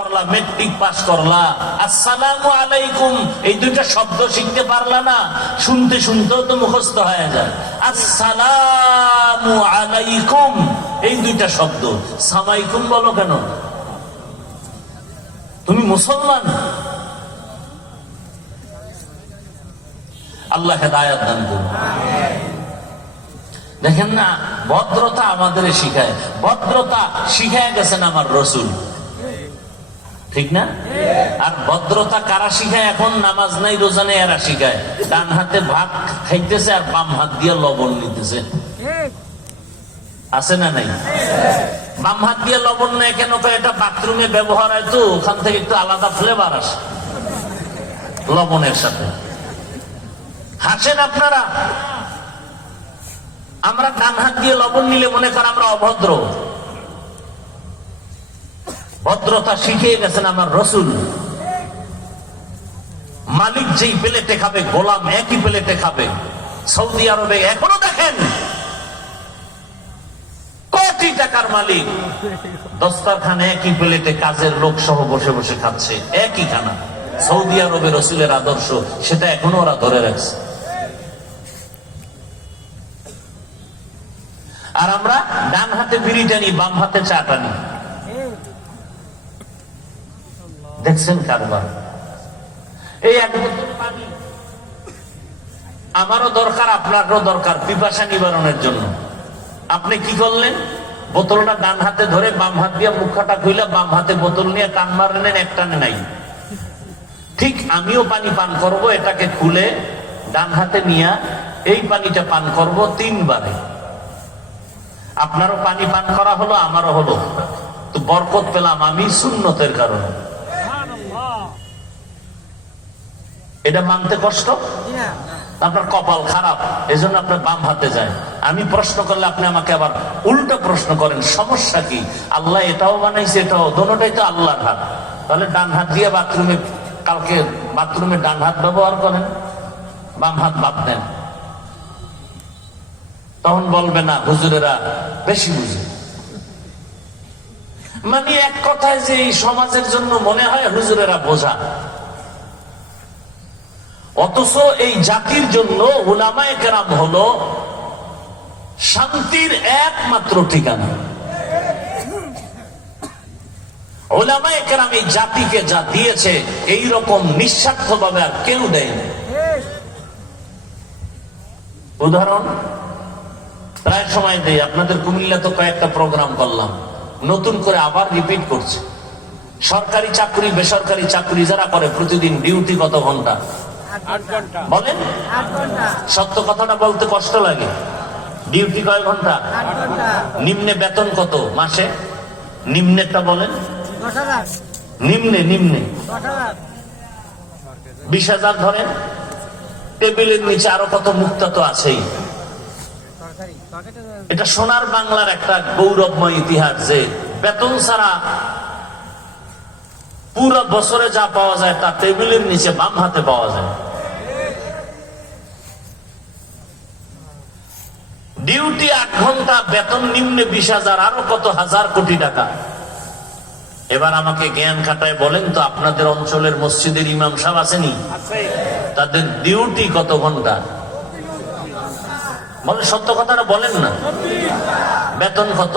করলা, matric pass করলা, আসসালামু আলাইকুম এই দুইটা শব্দ শিখতে পারলা না, শুনতে শুনতেও তো মুখস্থ হয়ে যায়। আসসালামু আলাইকুম এই দুইটা শব্দ, সামাইকুম বলো কেন? তুমি মুসলমান। আল্লাহ হেদায়েত দান করুন। দেখেন না, ভদ্রতা আমাদের শিখায়, ভদ্রতা শিখায় গেছেন আমার রসুল, ঠিক না? আর ভদ্রতা কারা শিখায়? এখন নামাজ নাই রোজা নেই এরা শিখায়। ডান হাতে ভাত খাইতেছে আর বাম হাত দিয়ে লবণ নিতেছে, আছে না নাই? বাম হাত দিয়ে লবণ নেয় কেন? এটা বাথরুমে ব্যবহার হয়, তো ওখান থেকে একটু আলাদা ফ্লেভার আসে লবণের সাথে। হাসেন আপনারা। আমরা ডান হাত দিয়ে লবণ নিলে মনে করেন আমরা অভদ্র। ভদ্রতা শিখিয়ে গেছেন আমার রসুল। মালিক যেই প্লেটে খাবে গোলাম একই প্লেটে খাবে। সৌদি আরবে এখনো দেখেন কোটি টাকার মালিক দস্তরখানে একই প্লেটে কাজের লোক সহ বসে বসে খাচ্ছে, একই খানা। সৌদি আরবে রসুলের আদর্শ, সেটা এখনো ওরা ধরে রাখছে। আর আমরা ডান হাতে বিড়ি টানি, বাম হাতে চা টানি। দেখছেন কারবার? এই এক বোতল পানি আমারও দরকার, আপনারও দরকার পিপাসা নিবারণের জন্য। আপনি কি করলেন? বোতলটা ডান হাতে ধরে বাম হাত দিয়ে মুখটা খুইলা বাম হাতে বোতল নিয়ে টান মারলেন, এক টানে নাই। ঠিক আমিও পানি পান করব, এটাকে খুলে ডান হাতে নিয়ে এই পানিটা পান করব 3 বারে। আপনারও পানি পান করা হলো, আমারও হলো, তো বরকত পেলাম আমি সুন্নতের কারণে। এটা মানতে কষ্ট? আপনার কপাল খারাপ, এজন্য আপনার বাম হাতে যায়। আমি প্রশ্ন করলে আপনি আমাকে আবার উল্টো প্রশ্ন করেন, সমস্যা কি? আল্লাহ এটাও বানাইছে, এটাও, দোনোটাই তো আল্লাহর হাত। তাহলে ডান হাত দিয়ে বাথরুমে, কালকে বাথরুমে ডান হাত ব্যবহার করেন, বাম হাত বাদ দেন। তখন বলবে না হুজুরেরা বেশি বুঝে। মানে এক কথায় যে এই সমাজের জন্য মনে হয় হুজুরেরা বোঝা, অথচ এই জাতির জন্য উলামায়ে কেরাম হলো শান্তির একমাত্র ঠিকানা। উলামায়ে কেরাম এই জাতিকে যা দিয়েছে এই রকম নিঃস্বার্থ ভাবে আর কেউ দেয়নি। উদাহরণ প্রায় সময় দেই, আপনাদের কুমিল্লা তো কয়েকটা প্রোগ্রাম করলাম, নতুন করে আবার রিপিট করছে। সরকারি চাকরি বেসরকারি চাকরি যারা করে প্রতিদিন ডিউটি কত ঘন্টা? 8 ঘন্টা। বলেন, 8 ঘন্টা। সত্য কথাটা বলতে কষ্ট লাগে। ডিউটি কয় ঘন্টা? 8 ঘন্টা। নিম্নে বেতন কত মাসে? নিম্নেরটা বলেন। 10,000। নিম্নে 20,000 ধরেন। টেবিলের নিচে আরো কত মুক্তা তো আছেই। এটা সোনার বাংলার একটা গৌরবময় ইতিহাস যে বেতন ছাড়া পুরো বছরে যা পাওয়া যায় তা টেবিলের নিচে বাম হাতে পাওয়া যায়। ডিউটি 8 ঘন্টা, বেতন নিম্নে 20,000, আরো কত হাজার কোটি টাকা। এবার আমাকে জ্ঞান খাটায় বলেন তো, আপনাদের অঞ্চলের মসজিদের ইমাম সাহেব আসেনি? তাদের ডিউটি কত ঘন্টা? বলে সত্য কথাটা বলেন না। বেতন কত?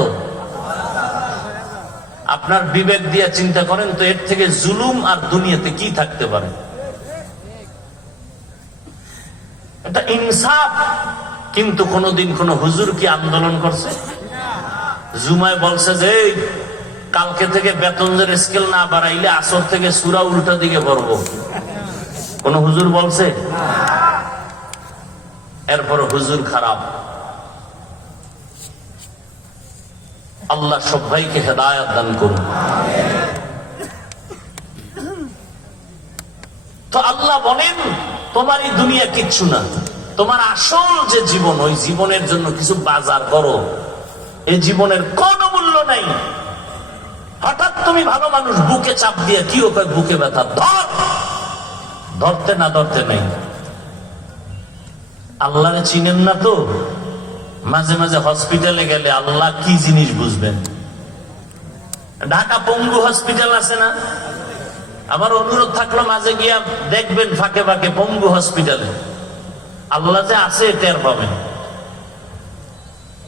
আপনার বিবেক দিয়ে চিন্তা করেন তো, এর থেকে জুলুম আর দুনিয়াতে কি থাকতে পারে? এটা ইনসাফ। কিন্তু কোনদিন কোন হুজুর কি আন্দোলন করছে? জুমায় বলছে যে কালকে থেকে বেতনের স্কেল না বাড়াইলে আসর থেকে সূরা উল্টা দিকে পড়বো? কোন হুজুর বলছে? এরপর হুজুর খারাপ। আল্লাহ সবাইকে হেদায়েত দান করুন। তো আল্লাহ বলেন তোমার এই দুনিয়া কিচ্ছু না, তোমার আসল যে জীবন, ওই জীবনের জন্য কিছু বাজার করো। এই জীবনের কোন মূল্য নাই। হঠাৎ তুমি ভালো মানুষ, বুকে চাপ দিয়ে কি ও কয় বুকে ব্যথা, ধরতে না ধরতে নাই। আল্লাহরে চিনেন না তো, মাঝে মাঝে হসপিটালে গেলে আল্লাহ কি জিনিস বুঝবেন? ঢাকা পঙ্গু হসপিটাল আছে না? আমার অনুরোধ থাকলো মাঝে গিয়া দেখবেন ফাঁকে ফাঁকে পঙ্গু হসপিটালে। আল্লাহ যে আছে টের পাবেন,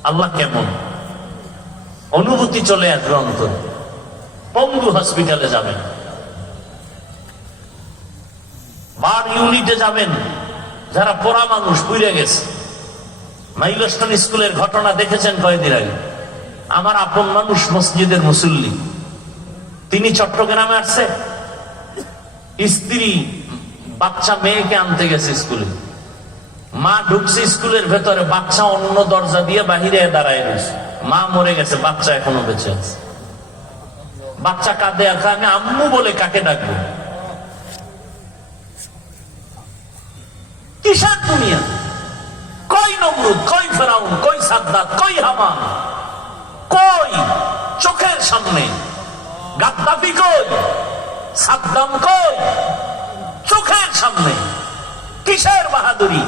আল্লাহ কেমন, অনুভূতি চলে আসবে অন্তর। পঙ্গু হসপিটালে যাবেন, বার ইউনিটে যাবেন, যারা পোড়া মানুষ পুড়ে গেছে। মাইলস্টোন স্কুলের ঘটনা দেখেছেন কয়েকদিন আগে। আমার আপন মানুষ, মসজিদের মুসল্লি, তিনি চট্টগ্রামে আসছে, স্ত্রী বাচ্চা মেয়েকে আনতে গেছে স্কুলে। মা ঢুকছে স্কুলের ভেতরে, বাচ্চা অন্য দরজা দিয়ে বাহিরে দাঁড়ায় রয়েছে। মা মরে গেছে, বাচ্চা এখনো বেঁচে আছে। বাচ্চা কাঁদে আর আমি আম্মু বলে কাকে ডাকবো? কিসের দুনিয়া? কই নমরুদ, কই ফেরাউন, কই সাদ্দাত, কই হামান, কই চোখের সামনে? গাদ্দাফি কই, সাদ্দাম কই, চোখের সামনে। কিসের বাহাদুরি?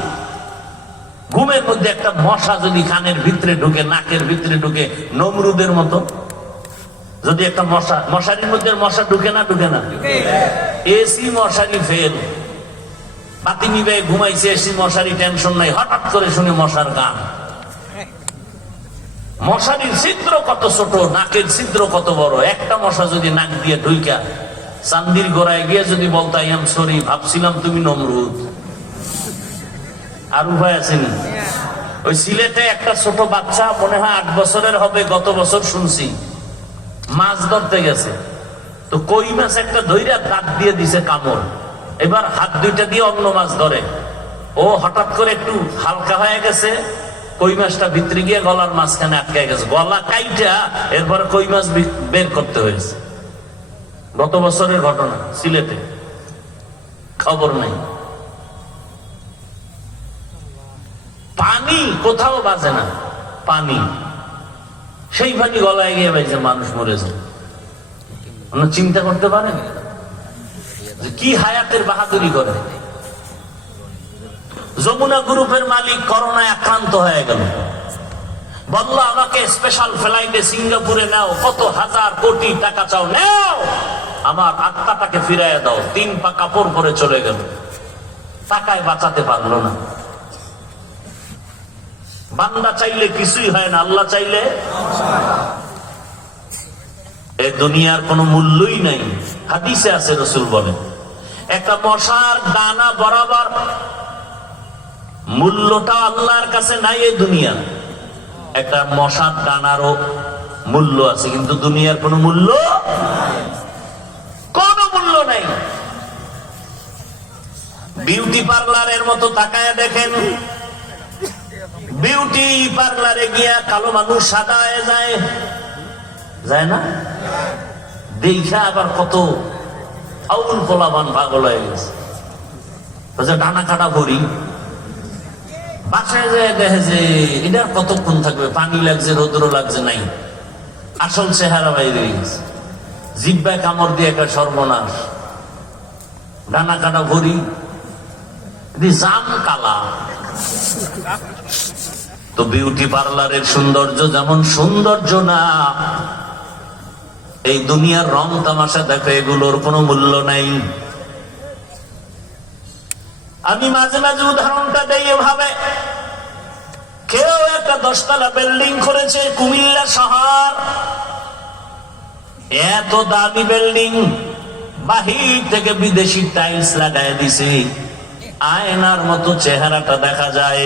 ঘুমের মধ্যে একটা মশা যদি কানের ভিতরে ঢুকে, নাকের ভিতরে ঢুকে, নমরুদের মতো। যদি একটা মশা, মশারির মধ্যে মশা ঢুকে না? ঢুকে না? এসি মশারি ফেল, বাতি নিবে, ঘুমাইছে, এসি মশারি, টেনশন নাই। হঠাৎ করে শুনে মশার গান। মশারির ছিদ্র কত ছোট, নাকের ছিদ্র কত বড়। একটা মশা যদি নাক দিয়ে ঢুইকা চান্দির গোড়ায় গিয়ে যদি বলতো আই এম সরি, ভাবছিলাম তুমি নমরুদ, আর উপায় আছেনি? ওই সিলেটে একটা ছোট বাচ্চা, মনে হয় 8 বছরের হবে, গত বছর শুনছি, মাছ ধরতে গেছে, তো কই মাছ একটা ধইরা দাঁত দিয়ে দিছে কামড়। এবার হাত দুইটা দিয়ে অন্য মাছ ধরে, ও হঠাৎ করে একটু হালকা হয়ে গেছে, কই মাছটা ভিতরে গিয়ে গলার মাঝখানে আটকে গেছে। গলা কাইটা এরপরে কই মাছ বের করতে হয়েছে। গত বছরের ঘটনা, সিলেটে, খবর নাই। পানি কোথাও বাজে না, পানি, সেই পানি গলায় গিয়ে বাইছে, মানুষ মরে যায়। চিন্তা করতে পারেন যে কি হায়াতের বাহাদুরি করে। যমুনা গ্রুপের মালিক করোনায় আক্রান্ত হয়ে গেল, বলল আমাকে স্পেশাল ফ্লাইটে সিঙ্গাপুরে নাও, কত হাজার কোটি টাকা চাও, নাও, আমার আত্মাটাকে ফিরাইয়া দাও। 3 পা কাপড় পরে চলে গেল, টাকায় বাঁচাতে পারলো না। বান্দা চাইলে কিছুই হয় না, আল্লাহ চাইলে। এই দুনিয়ার কোনো মূল্যই নাই। হাদিসে আছে, রাসূল বলেন একটা মশার দানা বরাবর মূল্যটা আল্লাহর কাছে নাই। এই দুনিয়া একটা মশার দানারও মূল্য আছে, কিন্তু দুনিয়ার কোনো মূল্য, কোনো মূল্য নাই। বিউটি পার্লারের মতো তাকায় দেখেন, বিউটি পার্লারে গিয়া কালো মানুষ সাদা হয়ে যায়, যায় না? দেখা আবার কত আউল পোলাবান পাগল হয়ে গেছে। ডানা কাটা ভরি, বাসায় যায় দেখে যে এটার কতক্ষণ থাকবে, পানি লাগছে, রৌদ্র লাগছে, নাই, আসল চেহারা বাইরে গেছে। জিব্বায় কামড় দিয়ে একটা সর্বনাশ, ডানা কাটা ভরি, জাম কালা। তো বিউটি পার্লারের সৌন্দর্য যেমন সৌন্দর্য না, এই দুনিয়ার রং তামাশা দেখো, এগুলোর কোনো মূল্য নাই। আমি মাঝে মাঝে উদাহরণটা দেই এভাবে, কেউ একটা 10 তলা বিল্ডিং করেছে কুমিল্লা শহর, এত দামি বিল্ডিং, বাহির থেকে বিদেশি টাইলস লাগায় দিছে, আয়নার মতো চেহারাটা দেখা যায়।